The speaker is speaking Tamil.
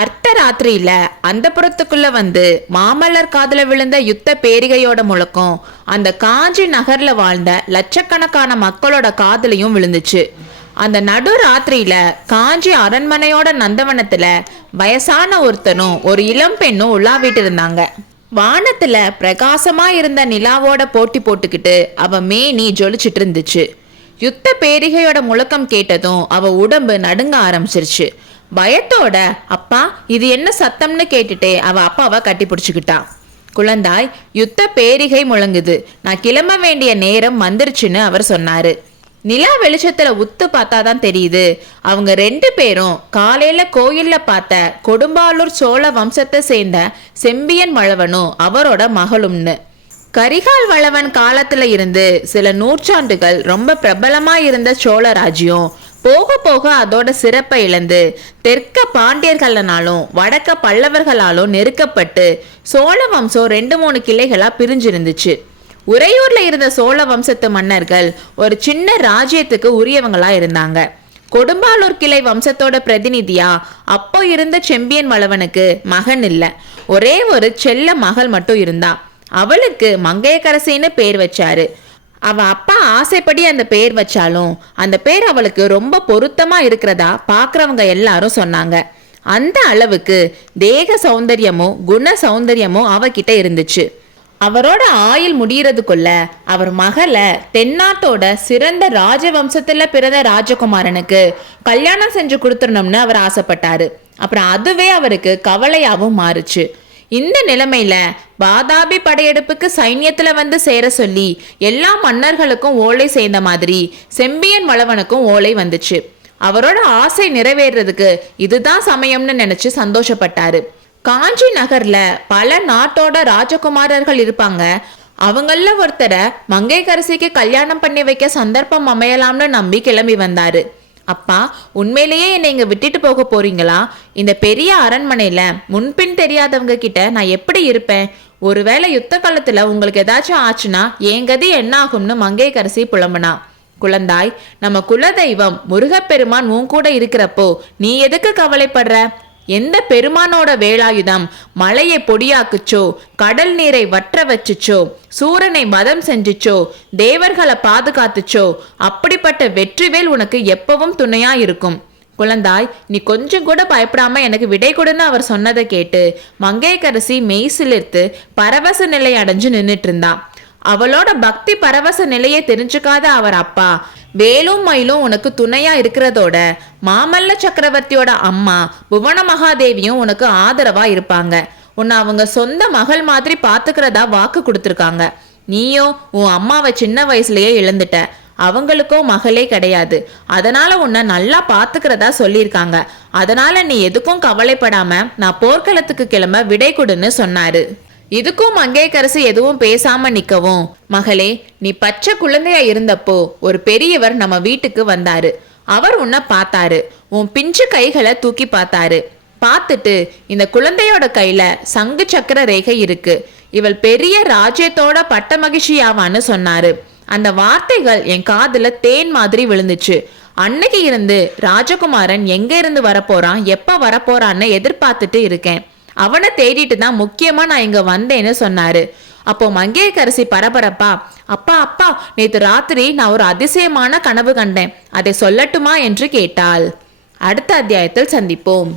அர்த்த ராத்திரியில அந்த புறத்துக்குள்ள வந்து மாமல்லர் காதுல விழுந்த யுத்த பேரிகையோட முழக்கம் அந்த காஞ்சி நகர்ல வாழ்ந்த லட்சக்கணக்கான மக்களோட காதலையும் விழுந்துச்சு. அந்த நடு ராத்திரியில காஞ்சி அரண்மனையோட நந்தவனத்துல வயசான ஒருத்தனும் ஒரு இளம் பெண்ணும் உலாவிட்டு இருந்தாங்க. வானத்துல பிரகாசமா இருந்த நிலாவோட போட்டி போட்டுக்கிட்டு அவ மேனி ஜொலிச்சிட்டு இருந்துச்சு. யுத்த பேரிகையோட முழக்கம் கேட்டதும் அவ உடம்பு நடுங்க ஆரம்பிச்சிருச்சு. பயத்தோட அப்பா இது என்ன சத்தம்னு கேட்டுட்டே அவ அப்பாவை கட்டி பிடிச்சுக்கிட்டான். குழந்தாய், யுத்த பேரிகை முழங்குது, நான் கிளம்ப வேண்டிய நேரம் வந்துருச்சுன்னு அவர் சொன்னாரு. நிலா வெளிச்சத்துல உத்து பார்த்தாதான் தெரியுது அவங்க 2 பேரும் காலையில கோயில்ல பார்த்த கொடும்பாலூர் சோழ வம்சத்தை சேர்ந்த செம்பியன் வளவனும் அவரோட மகளும்னு. கரிகால் வளவன் காலத்துல இருந்து சில நூற்றாண்டுகள் ரொம்ப பிரபலமா இருந்த சோழ ராஜ்யம் போக போக அதோட சிறப்பை இழந்து தெற்க பாண்டியர்களாலும் வடக்க பல்லவர்களாலும் நெருக்கப்பட்டு சோழ வம்சம் 2-3 கிளைகளா பிரிஞ்சிருந்துச்சு. உறையூர்ல இருந்த சோழ வம்சத்து மன்னர்கள் ஒரு சின்ன ராஜ்யத்துக்கு உரியவங்களா இருந்தாங்க. கொடும்பாலூர் கிளை வம்சத்தோட பிரதிநிதியா அப்போ இருந்த செம்பியன் வளவனுக்கு மகன் இல்ல, ஒரே ஒரு செல்ல மகள் மட்டும் இருந்தா. அவளுக்கு மங்கையக்கரசின்னு பேர் வச்சாரு. அவ அப்பா ஆசைப்படி அந்த பேர் வச்சாலும் அந்த பேர் அவளுக்கு ரொம்ப பொருத்தமா இருக்கிறதா பாக்குறவங்க எல்லாரும் சொன்னாங்க. அந்த அளவுக்கு தேக சௌந்தரியமும் குண சௌந்தரியமும் அவகிட்ட இருந்துச்சு. அவரோட ஆயுள் முடியறதுக்குள்ள அவர் மகளை தென்னாட்டோட சிறந்த ராஜவம்சத்துல பிறந்த ராஜகுமாரனுக்கு கல்யாணம் செஞ்சு கொடுத்துடணும்னு அவர் ஆசைப்பட்டாரு. அப்புறம் அதுவே அவருக்கு கவலையாவும் மாறுச்சு. இந்த நிலைமையில வாதாபி படையெடுப்புக்கு சைன்யத்துல வந்து சேர சொல்லி எல்லா மன்னர்களுக்கும் ஓலை சேர்ந்த மாதிரி செம்பியன் வளவனுக்கும் ஓலை வந்துச்சு. அவரோட ஆசை நிறைவேறதுக்கு இதுதான் சமயம்னு நினைச்சு சந்தோஷப்பட்டாரு. காஞ்சி நகர்ல பல நாட்டோட ராஜகுமாரர்கள் இருப்பாங்க. அவங்கள ஒருத்தரை மங்கையர்க்கரசிக்கு கல்யாணம் பண்ணி வைக்க சந்தர்ப்பம் அமையலாம்னு நம்பி கிளம்பி வந்தாரு. அப்பா, உண்மையிலேயே என்னை இங்க விட்டுட்டு போக போறீங்களா? இந்த பெரிய அரண்மனையில முன்பின் தெரியாதவங்க கிட்ட நான் எப்படி இருப்பேன்? ஒருவேளை யுத்த காலத்துல உங்களுக்கு ஏதாச்சும் ஆச்சுன்னா என் கதி என்ன ஆகும்னு மங்கையர்க்கரசி புலம்புனா. குழந்தாய், நம்ம குலதெய்வம் முருகப்பெருமான் உன் கூட இருக்கிறப்போ நீ எதுக்கு கவலைப்படுற? எந்த பெருமானோட வேலாயுதம் மலையை பொடியாக்குச்சோ, கடல் நீரை வற்ற வச்சுச்சோ, சூரனை மதம் செஞ்சுச்சோ, தேவர்களை பாதுகாத்துச்சோ, அப்படிப்பட்ட வெற்றிவேல் உனக்கு எப்பவும் துணையா இருக்கும். குழந்தாய், நீ கொஞ்சம் கூட பயப்படாம எனக்கு விடை கொடுன்னு அவர் சொன்னதை கேட்டு மங்கையர்க்கரசி மெய்சிலிர்த்து பரவச நிலை அடைஞ்சு நின்றுட்டு இருந்தான். அவளோட பக்தி பரவச நிலையை தெரிஞ்சுக்காத அவர் அப்பா வேலும் மயிலும் உனக்கு துணையா இருக்கிறதோட மாமல்ல சக்கரவர்த்தியோட அம்மா புவன மகாதேவியும் உனக்கு ஆதரவா இருப்பாங்க. உன்னை அவங்க சொந்த மகள் மாதிரி பாத்துக்கிறதா வாக்கு கொடுத்துருக்காங்க. நீயோ உன் அம்மாவை சின்ன வயசுலயே இழந்துட்ட. அவங்களுக்கும் மகளே கிடையாது. அதனால உன்னை நல்லா பாத்துக்கிறதா சொல்லியிருக்காங்க. அதனால நீ எதுக்கும் கவலைப்படாம நான் போர்க்களத்துக்கு கிளம்ப விடை கொடுன்னு சொன்னாரு. இதுக்கும் மங்கையர்க்கரசி எதுவும் பேசாம நிக்கவும், மகளே, நீ பச்சை குழந்தையா இருந்தப்போ ஒரு பெரியவர் நம்ம வீட்டுக்கு வந்தாரு. அவர் உன்னை பார்த்தாரு. உன் பிஞ்சு கைகளை தூக்கி பார்த்தாரு. பார்த்துட்டு இந்த குழந்தையோட கையில சங்கு சக்கர ரேகை இருக்கு, இவள் பெரிய ராஜ்யத்தோட பட்ட மகிழ்ச்சியாவான்னு சொன்னாரு. அந்த வார்த்தைகள் என் காதுல தேன் மாதிரி விழுந்துச்சு. அன்னைக்கு இருந்து ராஜகுமாரன் எங்க இருந்து வரப்போறான், எப்ப வரப்போறான்னு எதிர்பார்த்துட்டு இருக்கேன். அவனை தேடிட்டு தான் முக்கியமா நான் இங்க வந்தேன்னு சொன்னாரு. அப்போ மங்கையர்க்கரசி பரபரப்பா, அப்பா அப்பா, நேத்து ராத்திரி நான் ஒரு அதிசயமான கனவு கண்டேன், அதை சொல்லட்டுமா என்று கேட்டாள். அடுத்த அத்தியாயத்தில் சந்திப்போம்.